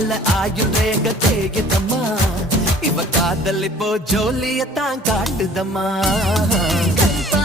கண்ணால ஆயுள் ரேக தேயுதம்மா இவ காதல் இப்போ ஜோலியத்தான் காட்டுதம்மா கருப்பா